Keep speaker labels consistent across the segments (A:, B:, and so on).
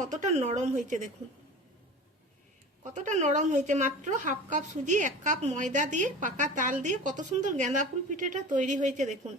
A: কতটা নরম হয়েছে দেখুন। কতটা নরম হয়েছে, মাত্র হাফ কাপ সুজি, এক কাপ ময়দা দিয়ে, পাকা তাল দিয়ে, কত সুন্দর গাঁদা ফুল পিঠেটা তৈরি হয়েছে দেখুন।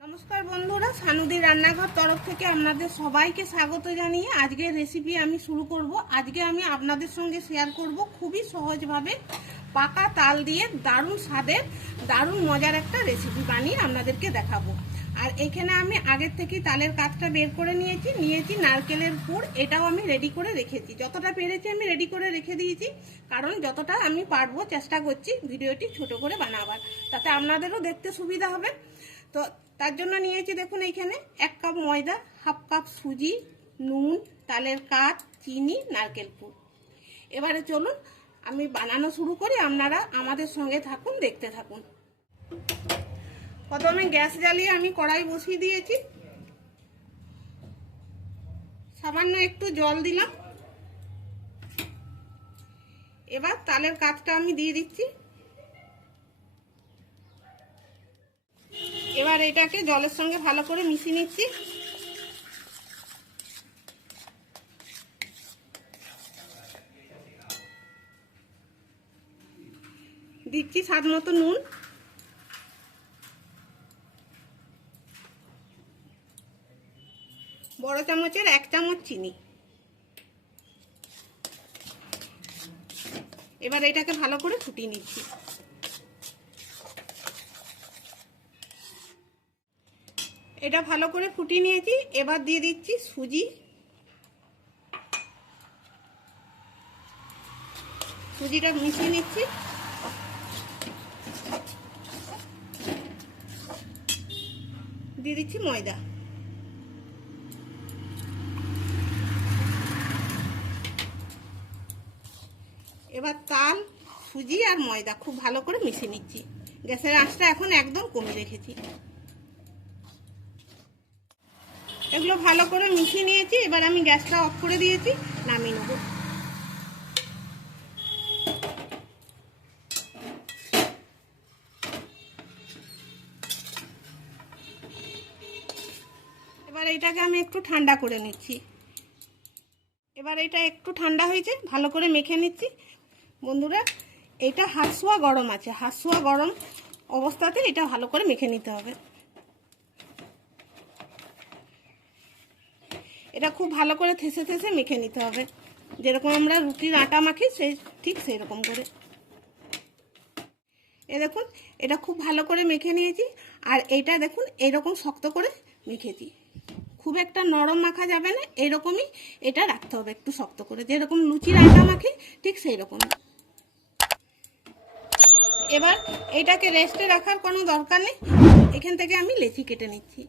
A: নমস্কার বন্ধুরা, সানুদি রান্নাঘর তরফ থেকে আপনাদের সবাইকে স্বাগত জানিয়ে আজকের রেসিপি আমি শুরু করব। আজকে আমি আপনাদের সঙ্গে শেয়ার করব খুবই সহজভাবে পাকা তাল দিয়ে দারুণ স্বাদের, দারুণ মজার একটা রেসিপি বানিয়ে আপনাদেরকে দেখাবো। আর এখানে আমি আগের থেকেই তালের কাঠটা বের করে নিয়েছি নিয়েছি নারকেলের পুর এটাও আমি রেডি করে রেখেছি। যতটা পেরেছি আমি রেডি করে রেখে দিয়েছি, কারণ যতটা আমি পারব চেষ্টা করছি ভিডিওটি ছোট করে বানাবার, তাতে আপনাদেরও দেখতে সুবিধা হবে। তো তার জন্য নিয়েছি দেখুন এইখানে এক কাপ ময়দা, হাফ কাপ সুজি, নুন, তালের কাঠ চিনি, নারকেল পুর এবারে চলুন, আমি বানানো শুরু করি, আপনারা আমাদের সঙ্গে থাকুন, দেখতে থাকুন। প্রথমে গ্যাস জ্বালিয়ে আমি কড়াই বসিয়ে দিয়েছি। সামান্য একটু জল দিলাম। এবার তালের কাঠটা আমি দিয়ে দিচ্ছি। এবার এটাকে জলের সঙ্গে ভালো করে মিশিয়ে নিচ্ছি। দিচ্ছি স্বাদ মতো নুন। চামচের এক চামচ চিনি। এবার এটাকে ভালো করে ফুটিয়ে নিচ্ছি। এটা ভালো করে ফুটিয়ে নিয়েছি। এবার দিয়ে দিচ্ছি সুজি। সুজিটা মিশিয়ে নিচ্ছি। দিয়ে দিচ্ছি ময়দা এবার তাল সুজি আর ময়দা খুব ভালো করে মিশিয়ে নিচ্ছি। গ্যাসের আঁচটা এখন একদম কমে রেখেছি। এগুলো ভালো করে মিশিয়ে নিয়েছি, এবার আমি গ্যাসটা অফ করে দিয়েছি, নামিয়ে নেব। এবার এটাকে আমি একটু ঠান্ডা করে নিচ্ছি। এবার এটা একটু ঠান্ডা হয়েছে, ভালো করে মেখে নিচ্ছি। বন্ধুরা এটা হাঁসুয়া গরম আছে। হাঁসুয়া গরম অবস্থাতে এটা ভালো করে মেখে নিতে হবে। এটা খুব ভালো করে থেসে থেসে মেখে নিতে হবে। যেরকম আমরা রুটির আটা মাখি, সেই ঠিক সেই রকম করে। এ দেখুন, এটা খুব ভালো করে মেখে নিয়েছি। আর এটা দেখুন এইরকম শক্ত করে মেখেছি। খুব একটা নরম মাখা যাবে না, এরকমই এটা রাখতে হবে একটু শক্ত করে। যেরকম লুচির আটা মাখি, ঠিক সেই রকম এবার এটাকে রেস্টে রাখার কোনো দরকার নেই। এখান থেকে আমি লেচি কেটে নিচ্ছি।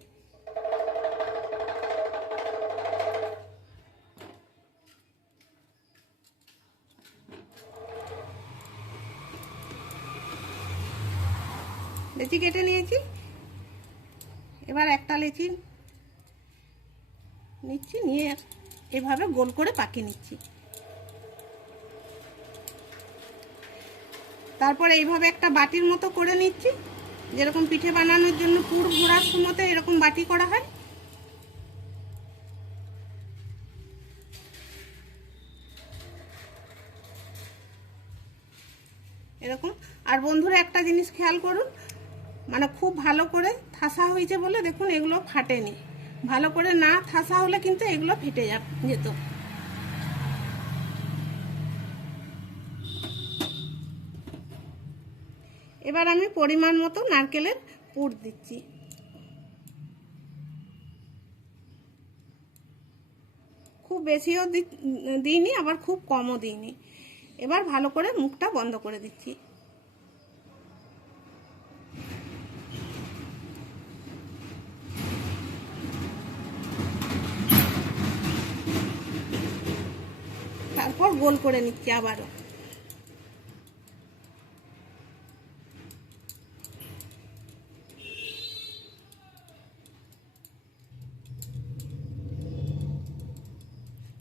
A: লেচি কেটে নিয়েছি। এবার একটা লেচি নিচ্ছি, নিয়ে এভাবে গোল করে পাকিয়ে নিচ্ছি। তারপরে এইভাবে একটা বাটির মতো করে নিচ্ছি। যেরকম পিঠে বানানোর জন্য পুর ঘোরার সময়তে এরকম বাটি করা হয়। এরকম। আর বন্ধুরা, একটা জিনিস খেয়াল করুন মানে খুব ভালো করে থাসা হয়েছে বলে দেখুন এগুলো ফাটেনি। ভালো করে না থাসা হলে কিন্তু এগুলো ফেটে যা যেত। এবার আমি পরিমাণ মতো নারকেলের পুর দিচ্ছি। খুব বেশিও দিইনি, আবার খুব কমও দিইনি। এবার ভালো করে মুখটা বন্ধ করে দিচ্ছি। তারপর গোল করে নিচ্ছি আবারও।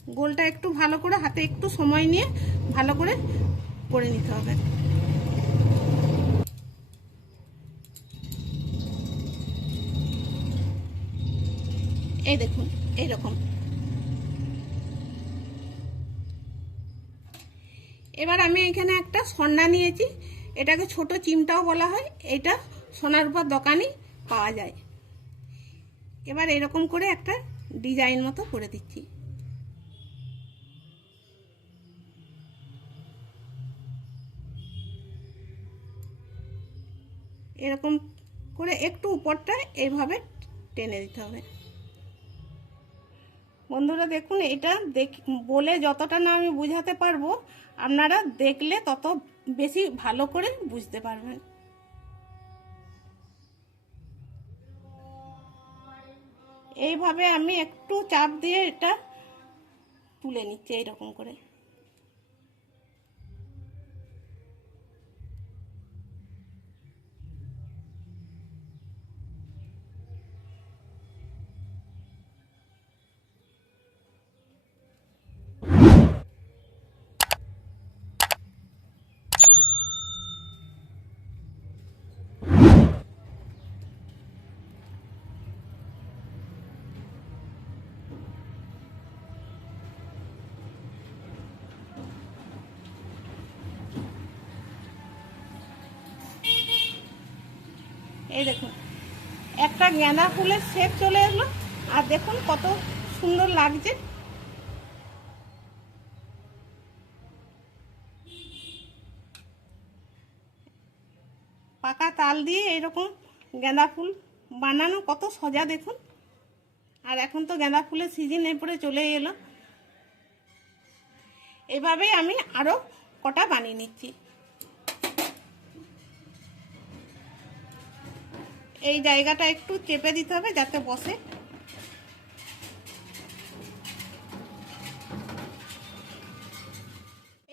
A: গোলটা একটু ভালো করে হাতে একটু সময় নিয়ে ভালো করে করে নিতে হবে। এই দেখুন, এইরকম। এবার আমি এখানে একটা সন্না নিয়েছি। এটাকে ছোট চিমটাও বলা হয়। এটা সোনার উপর দোকানে পাওয়া যায়। এবার এরকম করে একটা ডিজাইন মতো করে দিচ্ছি। এরকম করে একটু উপরটা এইভাবে টেনে দিতে হবে। বন্ধুরা দেখুন, এটা দেখ, বলে যতটা না আমি বুঝাতে পারব, আপনারা দেখলে তত বেশি ভালো করে বুঝতে পারবেন। এইভাবে আমি একটু চাপ দিয়ে এটা তুলে নিচ্ছি, এইরকম করে। এই দেখুন, একটা গাঁদা ফুলের শেপ চলে এলো, আর দেখুন কত সুন্দর লাগছে। পাকা তাল দিয়ে এরকম গাঁদা ফুল বানানো, কত সজা দেখুন। আর এখন তো গাঁদা ফুলের সিজন এরপরে চলে এলো। এভাবেই আমি আরও কটা বানিয়ে নিচ্ছি। এই জায়গাটা একটু চেপে দিতে হবে যাতে বসে।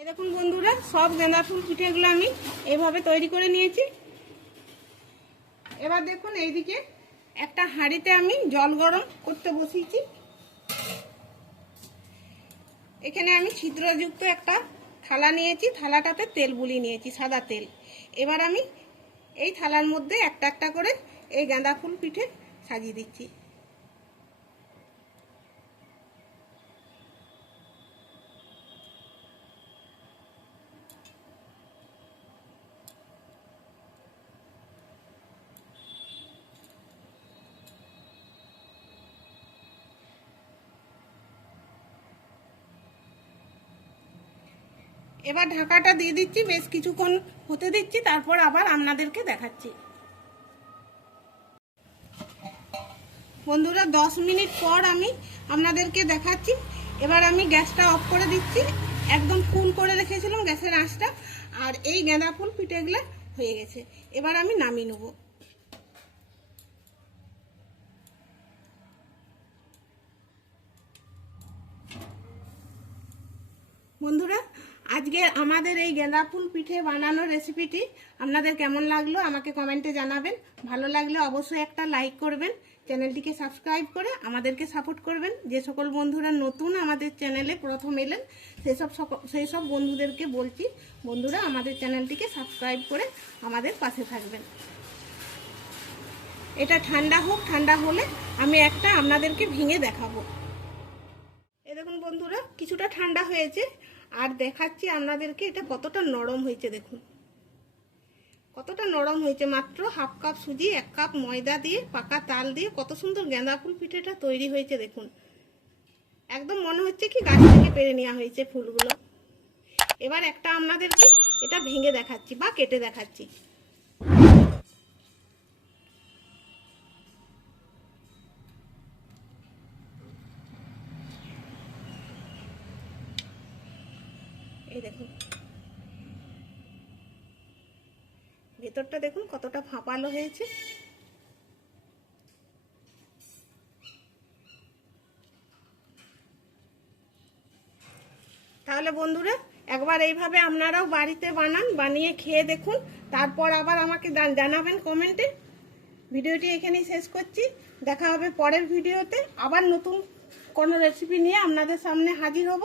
A: দেখুন বন্ধুরা, সব গাঁদা ফুল পিঠেগুলো আমি এইভাবে তৈরি করে নিয়েছি। এবার দেখুন এইদিকে একটা হাঁড়িতে আমি জল গরম করতে বসিয়েছি। এখানে আমি ছিদ্রযুক্ত একটা থালা নিয়েছি, থালাটাতে তেল বুলিয়ে নিয়েছি, সাদা তেল। এবার আমি এই থালার মধ্যে একটা একটা করে এই গাঁদা ফুল পিঠে সাজিয়ে দিচ্ছি। এবার ঢাকাটা দিয়ে দিচ্ছি, বেশ কিছুক্ষণ হতে দিচ্ছি, তারপর আবার আপনাদেরকে দেখাচ্ছি। বন্ধুরা, দশ মিনিট পর আমি আপনাদেরকে দেখাচ্ছি। এবার আমি গ্যাসটা অফ করে দিচ্ছি। একদম ফুল করে রেখেছিলাম গ্যাসের আঁচটা, আর এই গাঁদা ফুল পিঠেগুলো হয়ে গেছে। এবার আমি নামিয়ে নেব। বন্ধুরা আজকে আমাদের এই গেঁদা ফুল পিঠে বানানোর রেসিপিটি আপনাদের কেমন লাগল আমাকে কমেন্টে জানাবেন। ভালো লাগলে অবশ্যই একটা লাইক করবেন, চ্যানেলটিকে সাবস্ক্রাইব করে আমাদেরকে সাপোর্ট করবেন। যে সকল বন্ধুরা নতুন আমাদের চ্যানেলে প্রথম এলেন সেসব সেই সব বন্ধুদেরকে বলছি, বন্ধুরা আমাদের চ্যানেলটিকে সাবস্ক্রাইব করে আমাদের পাশে থাকবেন। এটা ঠান্ডা হোক, ঠান্ডা হলে আমি একটা আপনাদেরকে ভেঙে দেখাবো। দেখুন বন্ধুরা, কিছুটা ঠান্ডা হয়েছে। আর দেখাচ্ছি আপনাদেরকে এটা কতটা নরম হয়েছে, দেখুন। কতটা নরম হয়েছে, মাত্র হাফ কাপ সুজি, এক কাপ ময়দা দিয়ে, পাকা তাল দিয়ে, কত সুন্দর গেঁদা ফুল পিঠেটা তৈরি হয়েছে, দেখুন। একদম মনে হচ্ছে কি গাছ থেকে পেরে নেওয়া হয়েছে ফুলগুলো। এবার একটা আপনাদেরকে এটা ভেঙে দেখাচ্ছি বা কেটে দেখাচ্ছি। এই দেখুন। ভেতরটা দেখুন কতটা ফাঁপালো হয়েছে। তাহলে বন্ধুরা, একবার এইভাবে আপনারাও বাড়িতে বানান, বানিয়ে খেয়ে দেখুন। তারপর আবার আমাকে জানাবেন কমেন্টে। ভিডিওটি এখানেই শেষ করছি। দেখা হবে পরের ভিডিওতে। আবার নতুন কোনো রেসিপি নিয়ে আপনাদের সামনে হাজির হব।